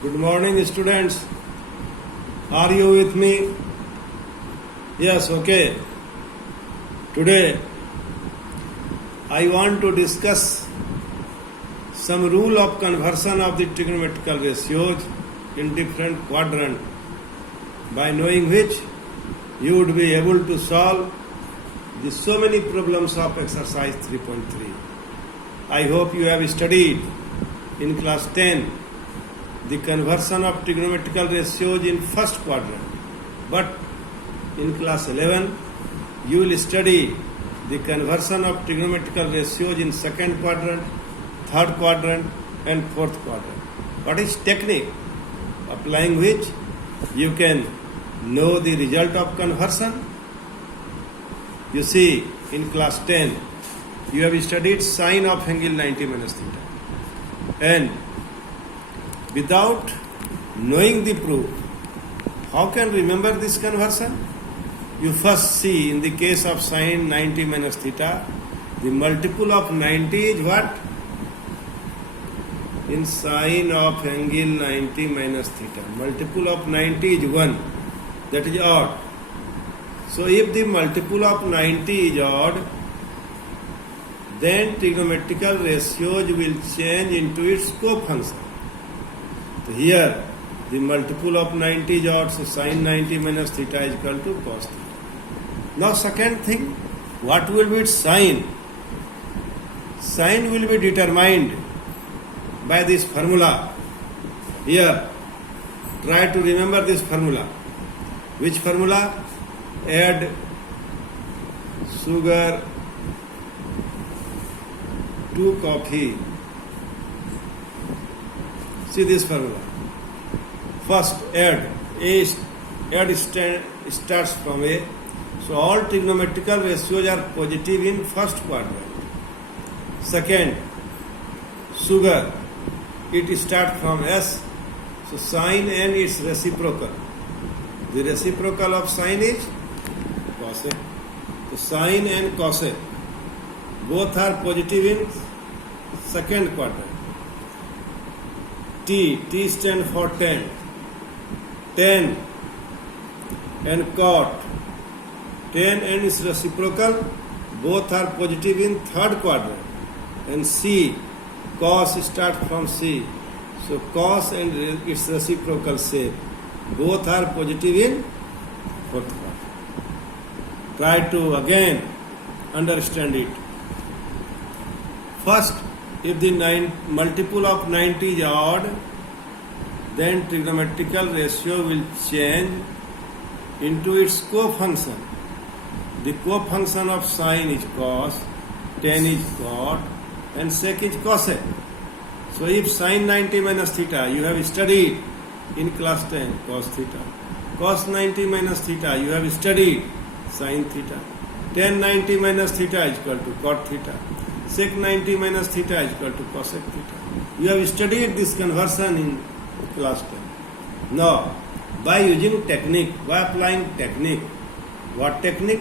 Good morning, students. Are you with me? Yes, okay. Today, I want to discuss some rule of conversion of the trigonometrical ratios in different quadrants, by knowing which you would be able to solve so many problems of exercise 3.3. I hope you have studied in class 10 the conversion of trigonometrical ratios in first quadrant, but in class 11 you will study the conversion of trigonometrical ratios in second quadrant, third quadrant and fourth quadrant. What is technique applying which you can know the result of conversion? You see, in class 10 you have studied sine of angle 90 minus theta, and without knowing the proof, how can remember this conversion? You first see, in the case of sine 90 minus theta, the multiple of 90 is what? In sine of angle 90 minus theta, multiple of 90 is 1. That is odd. So if the multiple of 90 is odd, then trigonometrical ratios will change into its cofunction. So here the multiple of 90 is odd, so sine 90 minus theta is equal to cos theta. Now second thing, what will be its sine? Sine will be determined by this formula. Here, try to remember this formula. Which formula? Add sugar to coffee. See this formula. First, add. Add starts from A. So all trigonometrical ratios are positive in first quadrant. Second, sugar. It starts from S. So sine n is reciprocal. The reciprocal of sine is cosec. So sine and cosec both are positive in second quadrant. T stands for tan. Tan and cot. Tan and is reciprocal, both are positive in third quadrant. And C, cos starts from C. So cos and its reciprocal same, both are positive in fourth quadrant. Try to again understand it. First, if the multiple of 90 is odd, then trigonometrical ratio will change into its cofunction. The cofunction of sine is cos, tan is cot, and sec is cosec. So if sine 90 minus theta, you have studied in class 10 cos theta. Cos 90 minus theta, you have studied sine theta. Tan 90 minus theta is equal to cot theta. Sec 90 minus theta is equal to cosec theta. You have studied this conversion in class 10. Now, by using technique, by applying technique, what technique?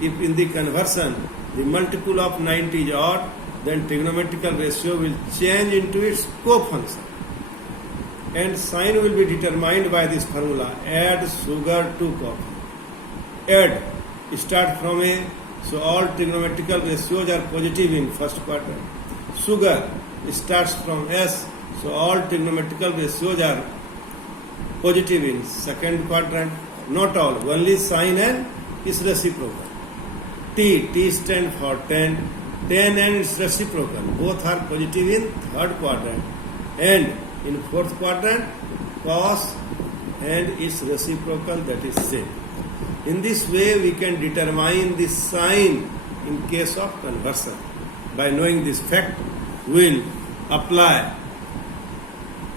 If in the conversion the multiple of 90 is odd, then trigonometrical ratio will change into its cofunction. And sine will be determined by this formula. Add sugar to coffee. Add. Start from A. So all trigonometrical ratios are positive in first quadrant. Sugar starts from S. So all trigonometrical ratios are positive in second quadrant. Not all, only sine and is reciprocal. T stands for tan. Tan and its reciprocal, both are positive in third quadrant. And in fourth quadrant, cos and its reciprocal, that is same. In this way, we can determine the sine in case of conversion. By knowing this fact, we will apply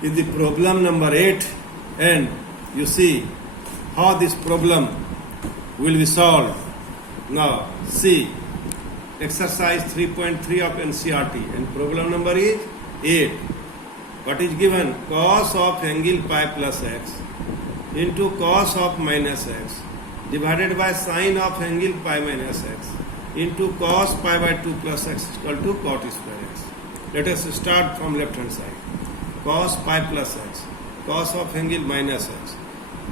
in the problem number 8, and you see how this problem will be solved. Now, see exercise 3.3 of NCERT, and problem number is 8. What is given? Cos of angle pi plus x into cos of minus x divided by sine of angle pi minus x into cos pi by 2 plus x is equal to cot square x. Let us start from left hand side. Cos pi plus x. cos of angle minus x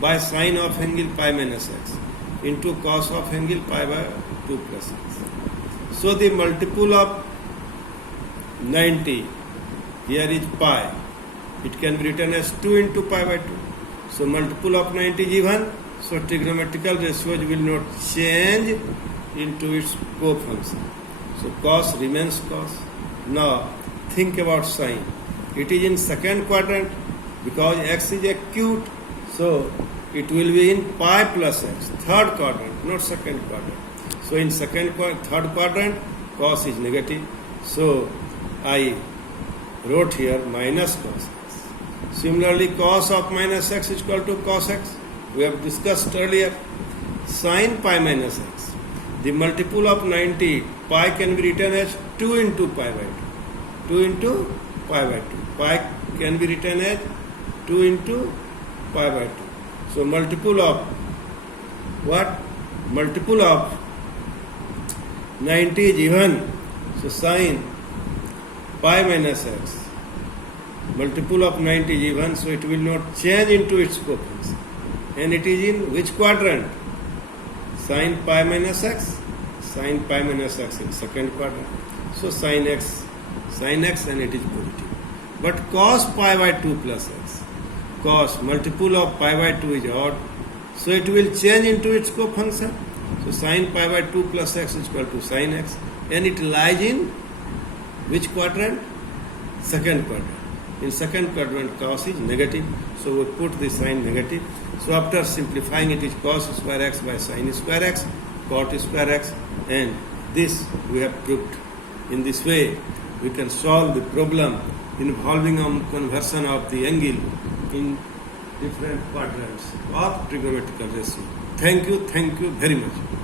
by sine of angle pi minus x into cos of angle pi by 2 plus x. So the multiple of 90 here is pi. It can be written as 2 into pi by 2. So multiple of 90 is even. So trigonometrical ratios will not change into its co-function. So cos remains cos. Now think about sine. It is in second quadrant because x is acute. So it will be in pi plus x, third quadrant, not second quadrant. So in third quadrant, cos is negative. So I wrote here minus cos x. Similarly, cos of minus x is equal to cos x. We have discussed earlier. Sin pi minus x. The multiple of 90, pi can be written as 2 into pi by 2. 2 into pi by 2. Pi can be written as 2 into pi by 2. So multiple of what? Multiple of 90 is even. So sin pi minus x. Multiple of 90 is even, so it will not change into its cofunction. And it is in which quadrant? Sin pi minus x. Sin pi minus x in second quadrant. So sin x and it is positive. But cos pi by 2 plus x. Cos multiple of pi by 2 is odd. So it will change into its cofunction. So sin pi by 2 plus x is equal to sin x. And it lies in which quadrant? Second quadrant. In second quadrant, cos is negative. So we put the sign negative. So after simplifying, it is cos square x by sin square x, cot square x, and this we have proved. In this way, we can solve the problem involving conversion of the angle in different quadrants of trigonometrical ratio. Thank you very much.